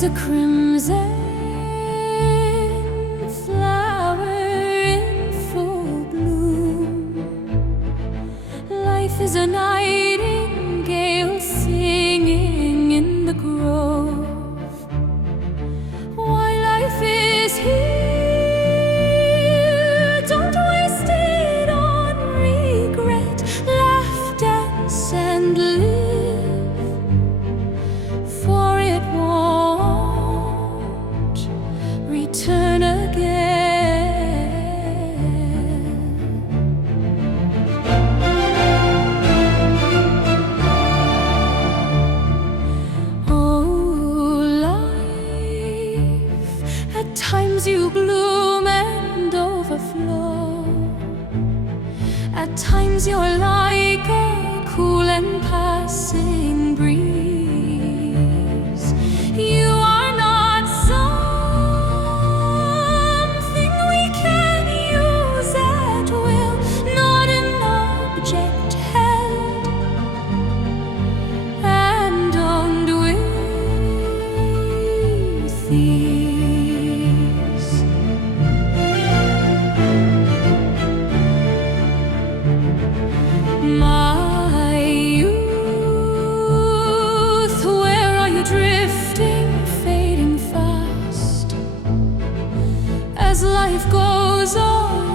is a crimson flower in full bloom. Life is a nightingale singing in the grove. Why life is here, don't waste it on regret. Laugh, dance, and live, for it won't return again. Oh, life, at times you bloom and overflow. At times you're like a cool and passing breeze. You are not something we can use at will, not an object held and owned with ease. My youth, where are you drifting, fading fast? As life goes on,